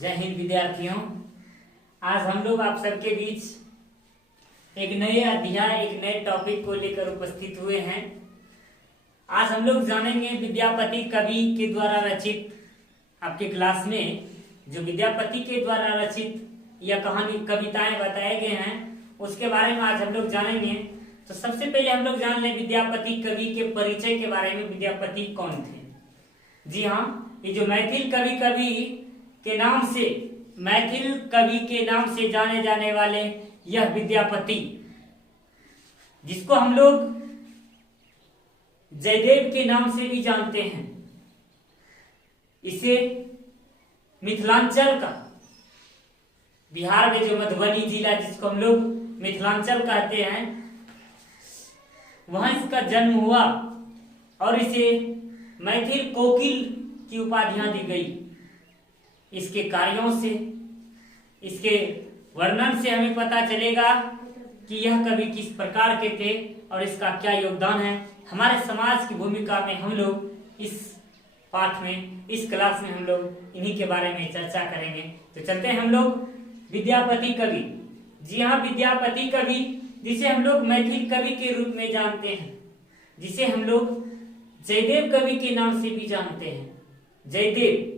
जय हिंद विद्यार्थियों। आज हम लोग आप सबके बीच एक नए अध्याय एक नए टॉपिक को लेकर उपस्थित हुए हैं। आज हम लोग जानेंगे विद्यापति कवि के द्वारा रचित, आपके क्लास में जो विद्यापति के द्वारा रचित या कहानी कविताएं बताए गए हैं उसके बारे में आज हम लोग जानेंगे। तो सबसे पहले हम लोग जान लें विद्यापति कवि के परिचय के बारे में। विद्यापति कौन थे? जी हाँ, ये जो मैथिल कवि के नाम से जाने जाने वाले यह विद्यापति, जिसको हम लोग जयदेव के नाम से भी जानते हैं, इसे मिथिलांचल का, बिहार में जो मधुबनी जिला जिसको हम लोग मिथिलांचल कहते हैं, वहां इसका जन्म हुआ और इसे मैथिल कोकिल की उपाधियां दी गई। इसके कार्यों से, इसके वर्णन से हमें पता चलेगा कि यह कवि किस प्रकार के थे और इसका क्या योगदान है। हमारे समाज की भूमिका में हम लोग इस पाठ में, इस क्लास में हम लोग इन्हीं के बारे में चर्चा करेंगे। तो चलते हैं हम लोग विद्यापति कवि। जी हाँ, विद्यापति कवि जिसे हम लोग मैथिल कवि के रूप में जानते हैं, जिसे हम लोग जयदेव कवि के नाम से भी जानते हैं। जयदेव,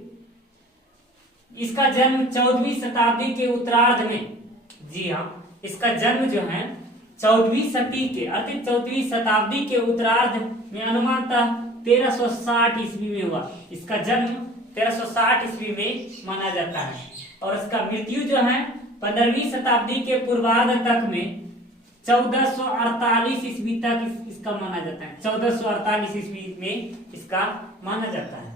इसका जन्म 14वीं शताब्दी के उत्तरार्ध में, जी हाँ, इसका जन्म जो है 14वीं सदी के अर्थात 14वीं शताब्दी के उत्तरार्ध में अनुमानतः 1360 ईस्वी में हुआ। इसका जन्म 1360 ईस्वी में माना जाता है और इसका मृत्यु जो है 15वीं शताब्दी के पूर्वार्ध तक में 1448 ईस्वी तक इसका माना जाता है। 1448 ईस्वी में इसका माना जाता है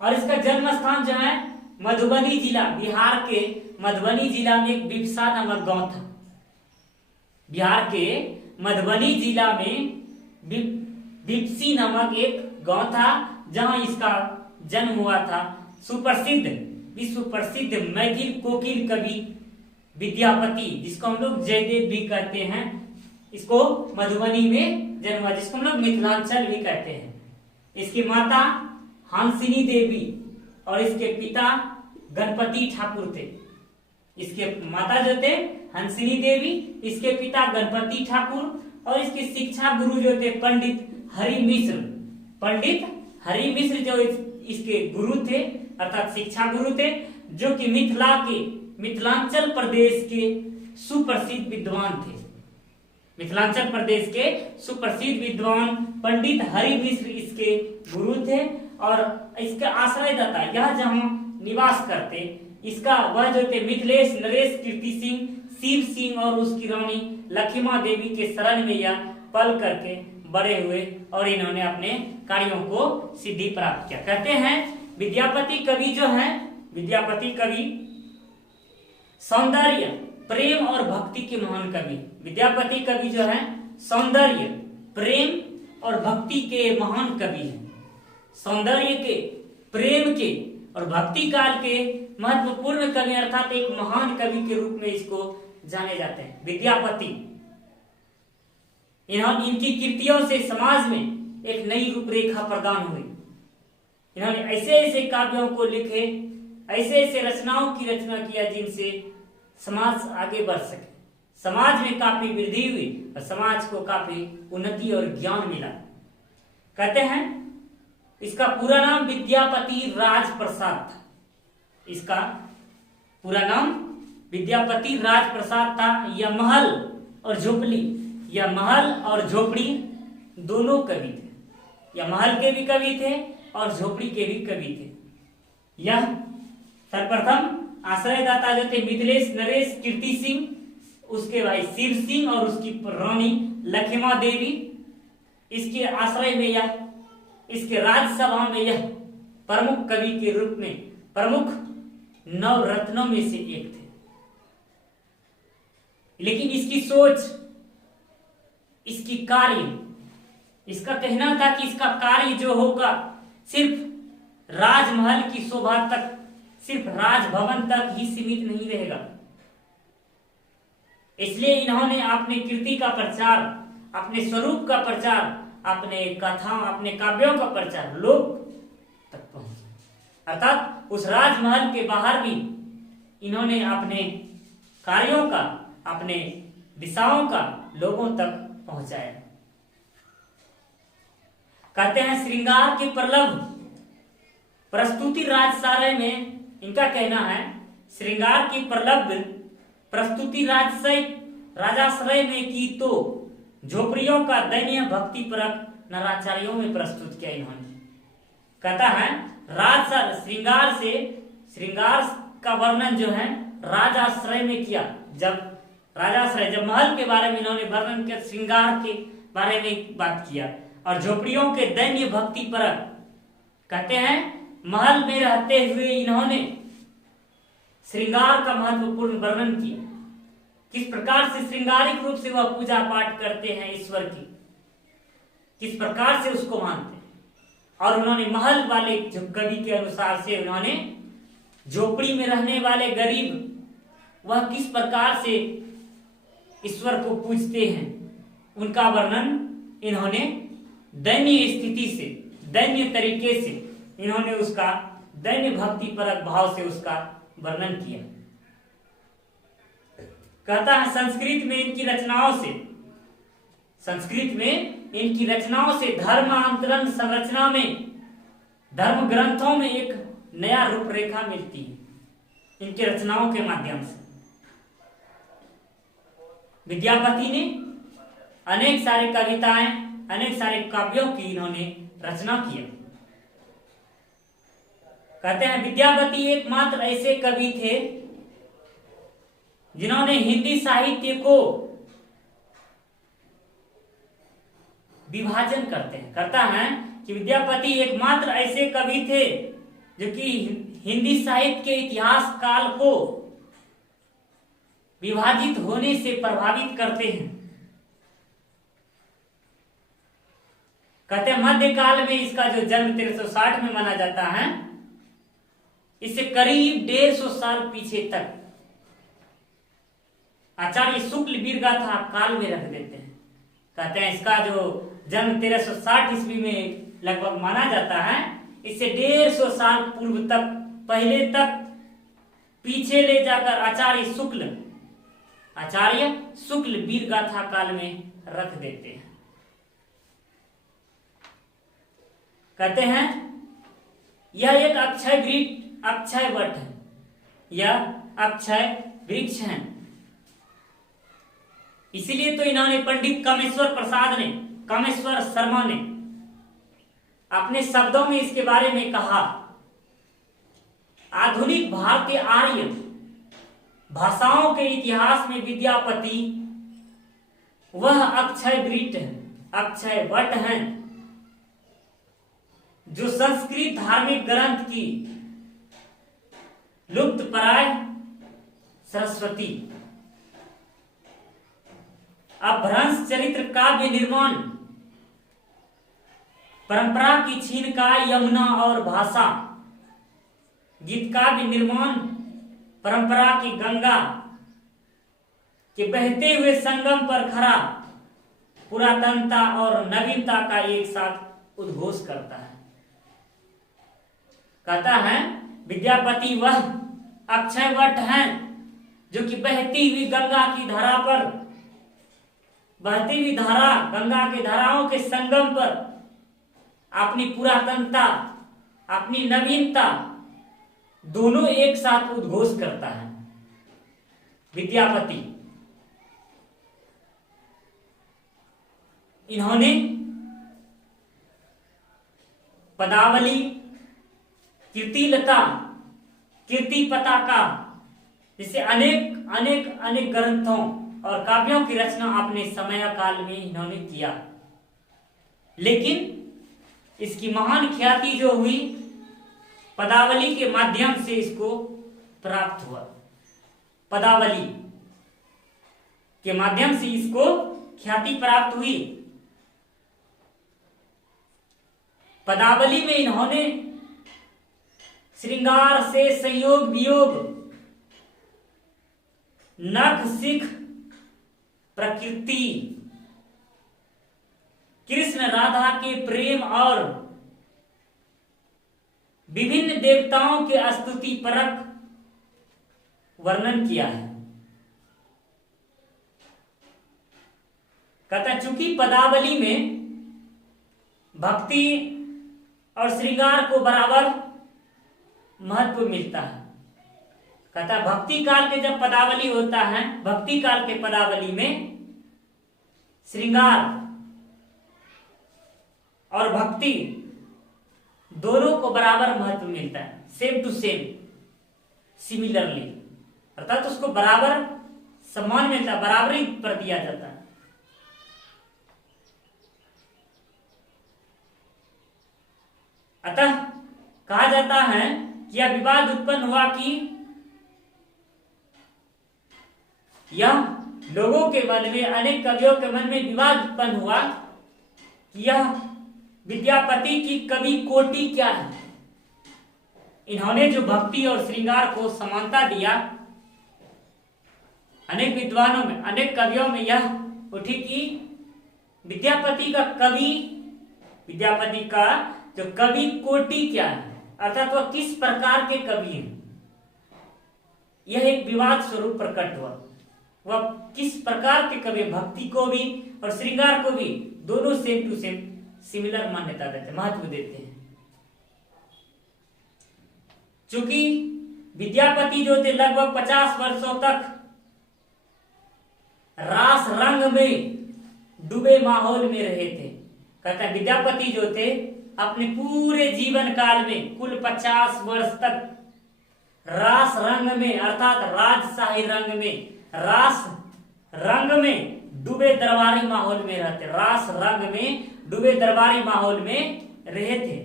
और इसका जन्म स्थान जो है मधुबनी जिला, बिहार के मधुबनी जिला में एक बिपसा नामक गांव था। बिहार के मधुबनी जिला में बिपसी नामक एक गांव था जहां इसका जन्म हुआ था। सुप्रसिद्ध, विश्व प्रसिद्ध मैथिल कोकिल कवि विद्यापति, जिसको हम लोग जयदेव भी कहते हैं, इसको मधुबनी में जन्म हुआ, जिसको हम लोग मिथिलांचल भी कहते हैं। इसकी माता हंसिनी देवी और इसके पिता गणपति ठाकुर थे। इसके माता जो थे हंसिनी देवी, इसके पिता गणपति ठाकुर और इसके शिक्षा गुरु जो थे पंडित हरि मिश्र। पंडित हरि मिश्र जो इसके गुरु थे अर्थात शिक्षा गुरु थे, जो कि मिथिलांचल प्रदेश के सुप्रसिद्ध विद्वान थे। मिथिलांचल प्रदेश के सुप्रसिद्ध विद्वान पंडित हरि मिश्र इसके गुरु थे और इसके आश्रयदाता, यह जहां निवास करते, इसका वह जो थे मिथिलेश नरेश कीर्ति सिंह, शिव सिंह और उसकी रानी लखीमा देवी के शरण में यह पल करके बड़े हुए और इन्होंने अपने कार्यों को सिद्धि प्राप्त किया। कहते हैं विद्यापति कवि जो है, विद्यापति कवि सौंदर्य, प्रेम और भक्ति के महान कवि। विद्यापति कवि जो है सौंदर्य, प्रेम और भक्ति के महान कवि हैं। सौंदर्य के, प्रेम के और भक्ति काल के महत्वपूर्ण कवि अर्थात एक महान कवि के रूप में इसको जाने जाते हैं विद्यापति। इनकी कृतियों से समाज में एक नई रूपरेखा प्रदान हुई। इन्होंने ऐसे ऐसे काव्यों को लिखे, ऐसे ऐसे रचनाओं की रचना किया जिनसे समाज आगे बढ़ सके, समाज में काफी वृद्धि हुई और समाज को काफी उन्नति और ज्ञान मिला। कहते हैं इसका पूरा नाम विद्यापति राजप्रसाद था। इसका पूरा नाम विद्यापति राजप्रसाद था। यह महल और झोपड़ी दोनों कवि थे। यह महल के भी कवि थे और झोपड़ी के भी कवि थे। यह सर्वप्रथम आश्रयदाता जो थे मिथिलेश नरेश कीर्ति सिंह, उसके भाई शिव सिंह और उसकी रानी लखीमा देवी, इसके आश्रय में यह, इसके राज्यसभा में यह प्रमुख कवि के रूप में, प्रमुख नवरत्नों में से एक थे। लेकिन इसकी सोच, इसकी कार्य, इसका कहना था कि इसका कार्य जो होगा सिर्फ राजमहल की शोभा तक, सिर्फ राजभवन तक ही सीमित नहीं रहेगा। इसलिए इन्होंने अपने कृति का प्रचार, अपने स्वरूप का प्रचार, अपने कथाओं, अपने काव्यों का प्रचार लोग तक पहुंचा। अर्थात उस राजमहल के बाहर भी इन्होंने अपने कार्यों का, अपने दिशाओं का लोगों तक पहुंचाया। कहते हैं श्रृंगार के प्रलभ प्रस्तुति राजसारय में, इनका कहना है श्रृंगार की प्रलभ प्रस्तुति राजाश्रय में की तो झोपड़ियों का दयनीय भक्ति परक नराचारियों में प्रस्तुत किया इन्होंने। कहता है श्रृंगार का वर्णन जो है राजाश्रय में किया। जब महल के बारे में इन्होंने वर्णन किया, श्रृंगार के बारे में बात किया, और झोपड़ियों के दैन्य भक्ति परक। कहते हैं महल में रहते हुए इन्होंने श्रृंगार का महत्वपूर्ण वर्णन किया, किस प्रकार से श्रृंगारिक रूप से वह पूजा पाठ करते हैं ईश्वर की, किस प्रकार से उसको मानते हैं। और उन्होंने महल वाले जो कवि के अनुसार से उन्होंने झोपड़ी में रहने वाले गरीब वह किस प्रकार से ईश्वर को पूजते हैं, उनका वर्णन इन्होंने दैन्य स्थिति से, दैन्य तरीके से इन्होंने उसका दैन्य भक्ति परक भाव से उसका वर्णन किया। कहता है संस्कृत में इनकी रचनाओं से धर्मांतरण संरचना में, धर्म ग्रंथों में एक नया रूपरेखा मिलती है इनके रचनाओं के माध्यम से। विद्यापति ने अनेक सारे कविताएं, अनेक सारे काव्यों की इन्होंने रचना किया। कहते हैं विद्यापति एकमात्र ऐसे कवि थे जिन्होंने हिंदी साहित्य को विभाजन करता है कि विद्यापति एकमात्र ऐसे कवि थे जो कि हिंदी साहित्य के इतिहास काल को विभाजित होने से प्रभावित करते हैं। कहते हैं मध्यकाल में इसका जो जन्म 1360 में माना जाता है, इससे करीब 150 साल पीछे तक आचार्य शुक्ल वीरगाथा काल में रख देते हैं। कहते हैं इसका जो जन्म 1360 ईस्वी में लगभग माना जाता है, इससे 150 साल पूर्व तक, पहले तक पीछे ले जाकर आचार्य शुक्ल वीरगाथा काल में रख देते हैं। कहते हैं यह एक अक्षय वट है, यह अक्षय वृक्ष है। इसीलिए तो इन्होंने पंडित कामेश्वर शर्मा ने अपने शब्दों में इसके बारे में कहा, आधुनिक भारतीय आर्य भाषाओं के इतिहास में विद्यापति वह अक्षय वट हैं जो संस्कृत धार्मिक ग्रंथ की लुप्तप्राय सरस्वती, अपभ्रंश चरित्र काव्य निर्माण परंपरा की छीन का यमुना और भाषा, गीत काव्य निर्माण परंपरा की गंगा के बहते हुए संगम पर खड़ा पुरातनता और नवीनता का एक साथ उद्घोष करता है। कहता है विद्यापति वह अक्षय वट हैं जो कि बहती हुई गंगा की धारा पर, बहती हुई धारा, गंगा के धाराओं के संगम पर अपनी पुरातनता, अपनी नवीनता दोनों एक साथ उद्घोष करता है। विद्यापति इन्होंने पदावली, कीर्तिलता, कीर्ति पताका जैसे अनेक ग्रंथों और काव्यों की रचना अपने समय काल में इन्होंने किया। लेकिन इसकी महान ख्याति जो हुई पदावली के माध्यम से इसको प्राप्त हुआ। पदावली के माध्यम से इसको ख्याति प्राप्त हुई। पदावली में इन्होंने श्रृंगार से संयोग वियोग, नख सिख प्रकृति, कृष्ण राधा के प्रेम और विभिन्न देवताओं के स्तुति परक वर्णन किया है। कहता चूंकि पदावली में भक्ति और श्रृंगार को बराबर महत्व मिलता है। कहता भक्ति काल के जब पदावली होता है, भक्ति काल के पदावली में श्रृंगार और भक्ति दोनों को बराबर महत्व मिलता है, सेम टू सेम, सिमिलरली, अर्थात उसको बराबर सम्मान मिलता है, बराबरी पर दिया जाता है। अतः कहा जाता है कि यह विवाद उत्पन्न हुआ कि यह लोगों के मन में, अनेक कवियों के मन में विवाद उत्पन्न हुआ कि यह विद्यापति की कवि कोटि क्या है। इन्होंने जो भक्ति और श्रृंगार को समानता दिया, अनेक विद्वानों में, अनेक कवियों में यह उठी कि विद्यापति का जो कवि कोटि क्या है, अर्थात वह किस प्रकार के कवि हैं। यह एक विवाद स्वरूप प्रकट हुआ। वह किस प्रकार के कवि, भक्ति को भी और श्रृंगार को भी दोनों सेम टू सेम सिमिलर मान्यता देते, महत्व देते हैं। चूंकि विद्यापति जो थे लगभग 50 वर्षों तक रास रंग में डूबे माहौल में रहे थे। कहता है विद्यापति जो थे अपने पूरे जीवन काल में कुल 50 वर्ष तक रास रंग में, अर्थात राजशाही रंग में, रास रंग में डूबे दरबारी माहौल में रहते, रास रंग में डूबे दरबारी माहौल में रहे थे।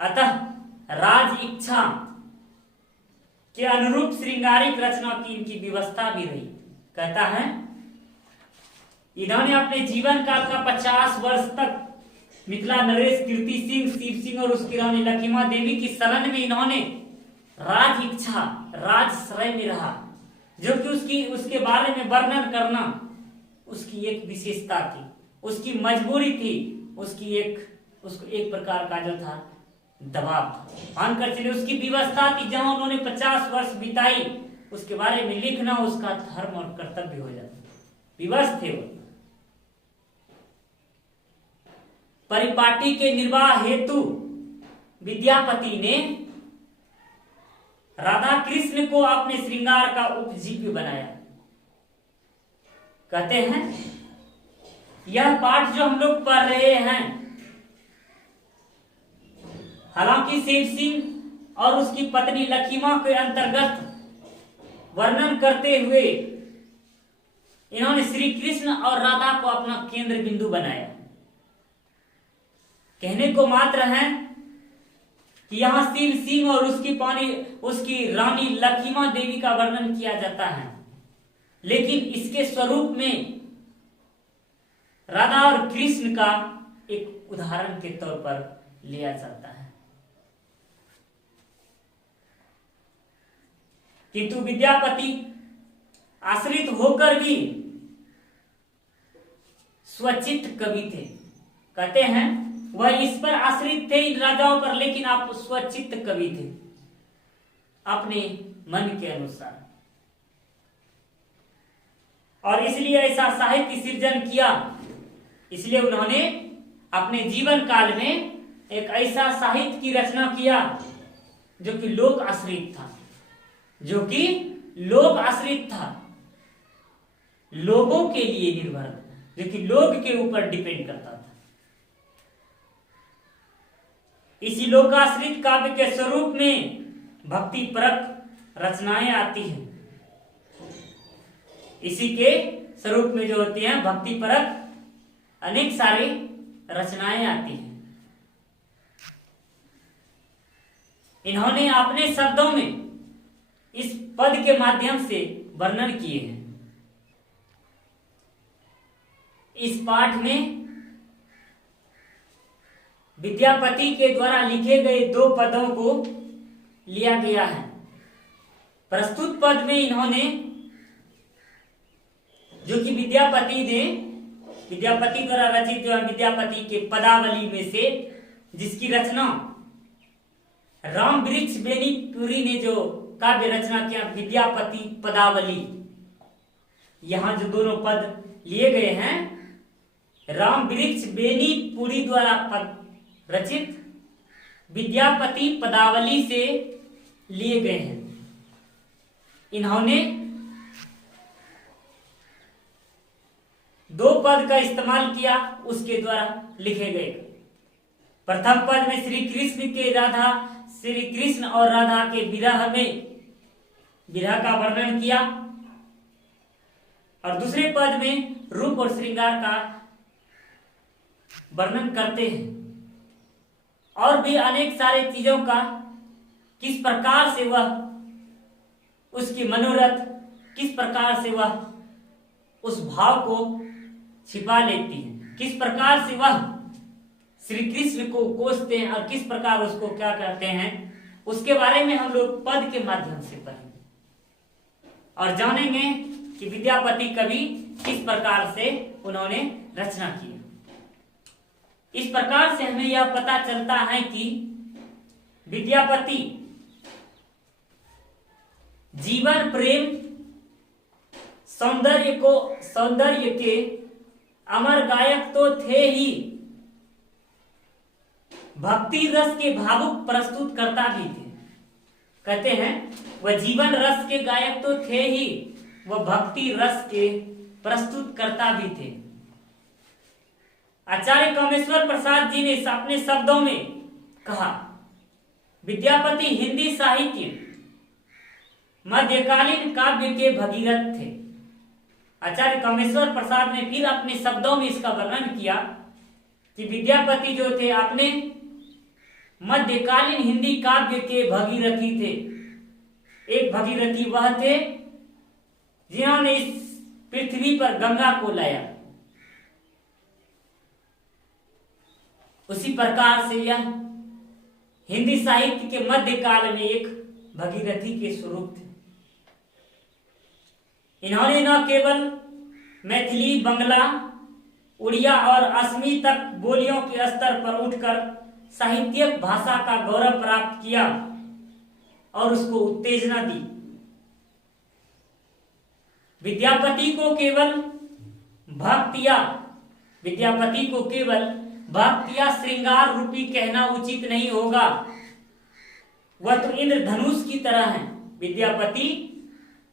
अतः राज इच्छा के अनुरूप श्रृंगारिक रचना की इनकी व्यवस्था भी रही। कहता है इन्होंने अपने जीवन काल का 50 वर्ष तक मिथिला नरेश, कीर्ति सिंह, शिव सिंह और उसकी रानी लक्ष्मा देवी की शरण में इन्होंने राज इच्छा, राजश्रय में रहा, जो कि उसके बारे में वर्णन करना उसकी एक विशेषता थी, उसकी मजबूरी थी, उसको एक प्रकार का जो था दबाव था। मानकर चले उसकी व्यवस्था थी, जहां उन्होंने 50 वर्ष बिताई उसके बारे में लिखना उसका धर्म और कर्तव्य हो जाता, विवश थे वो। परिपाटी के निर्वाह हेतु विद्यापति ने राधा कृष्ण को अपने श्रृंगार का उपजीव्य बनाया। कहते हैं यह पाठ जो हम लोग पढ़ रहे हैं, हालांकि शेर सिंह और उसकी पत्नी लक्ष्मा के अंतर्गत वर्णन करते हुए इन्होंने श्री कृष्ण और राधा को अपना केंद्र बिंदु बनाया। कहने को मात्र है कि यहां शिव सिंह और उसकी रानी लक्ष्मा देवी का वर्णन किया जाता है, लेकिन इसके स्वरूप में राधा और कृष्ण का एक उदाहरण के तौर पर लिया जाता है। किंतु विद्यापति आश्रित होकर भी स्वचित्त कवि थे। कहते हैं वह इस पर आश्रित थे इन राजाओं पर, लेकिन आप स्वचित्त कवि थे, अपने मन के अनुसार, और इसलिए ऐसा साहित्य सृजन किया। इसलिए उन्होंने अपने जीवन काल में एक ऐसा साहित्य की रचना किया जो कि लोक आश्रित था, लोगों के लिए निर्भर, जो कि लोग के ऊपर डिपेंड करता था। इसी लोकाश्रित काव्य के स्वरूप में भक्ति परक रचनाएं आती हैं। इसी के स्वरूप में जो होती हैं भक्ति परक अनेक सारी रचनाएं आती हैं। इन्होंने अपने शब्दों में इस पद के माध्यम से वर्णन किए हैं। इस पाठ में विद्यापति के द्वारा लिखे गए 2 पदों को लिया गया है। प्रस्तुत पद में इन्होंने, जो कि विद्यापति द्वारा रचित जो विद्यापति के पदावली में से जिसकी रचना राम वृक्ष बेनीपुरी ने जो काव्य रचना किया विद्यापति पदावली। यहां जो दोनों पद लिए गए हैं राम वृक्ष बेनीपुरी द्वारा पद रचित विद्यापति पदावली से लिए गए हैं। इन्होंने दो पद का इस्तेमाल किया उसके द्वारा लिखे गए। प्रथम पद में श्री कृष्ण और राधा के विरह का वर्णन किया और दूसरे पद में रूप और श्रृंगार का वर्णन करते हैं और भी अनेक सारे चीजों का किस प्रकार से वह उसकी मनोरथ किस प्रकार से वह उस भाव को छिपा लेती है, किस प्रकार से वह श्री कृष्ण को कोसते हैं और किस प्रकार उसको क्या करते हैं, उसके बारे में हम लोग पद के माध्यम से पढ़ेंगे और जानेंगे कि विद्यापति कवि किस प्रकार से उन्होंने रचना की। इस प्रकार से हमें यह पता चलता है कि विद्यापति जीवन प्रेम सौंदर्य के अमर गायक तो थे ही, भक्ति रस के भावुक प्रस्तुत करता भी थे। कहते हैं वह जीवन रस के गायक तो थे ही, वह भक्ति रस के प्रस्तुत करता भी थे। आचार्य कामेश्वर प्रसाद जी ने अपने शब्दों में कहा विद्यापति हिंदी साहित्य मध्यकालीन काव्य के भगीरथ थे। आचार्य कामेश्वर प्रसाद ने फिर अपने शब्दों में इसका वर्णन किया कि विद्यापति जो थे अपने मध्यकालीन हिंदी काव्य के भगीरथी थे। एक भगीरथी वह थे जिन्होंने इस पृथ्वी पर गंगा को लाया। उसी प्रकार से यह हिंदी साहित्य के मध्यकाल में एक भगीरथी के स्वरूप थे। इन्होंने न केवल मैथिली, बंगला, उड़िया और असमी तक बोलियों के स्तर पर उठकर साहित्यिक भाषा का गौरव प्राप्त किया और उसको उत्तेजना दी। विद्यापति को केवल भक्त या श्रृंगार रूपी कहना उचित नहीं होगा। वह तो इंद्रधनुष की तरह है। विद्यापति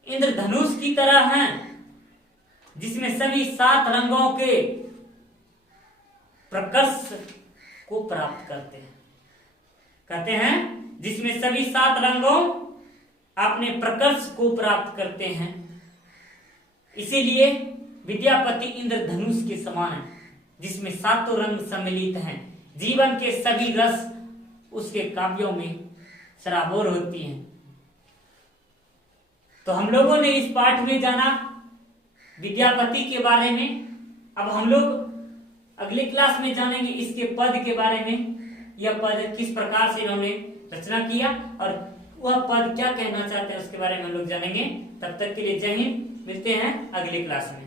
इंद्रधनुष की तरह हैं जिसमें सभी 7 रंगों के प्रकर्ष को प्राप्त करते हैं। कहते हैं जिसमें सभी 7 रंगों अपने प्रकर्ष को प्राप्त करते हैं। इसीलिए विद्यापति इंद्रधनुष के समान है जिसमें 7 रंग सम्मिलित हैं। जीवन के सभी रस उसके काव्यों में सराबोर होती हैं। तो हम लोगों ने इस पाठ में जाना विद्यापति के बारे में। अब हम लोग अगले क्लास में जानेंगे इसके पद के बारे में। यह पद किस प्रकार से इन्होंने रचना किया और वह पद क्या कहना चाहते हैं उसके बारे में हम लोग जानेंगे। तब तक के लिए जय हिंद। मिलते हैं अगली क्लास में।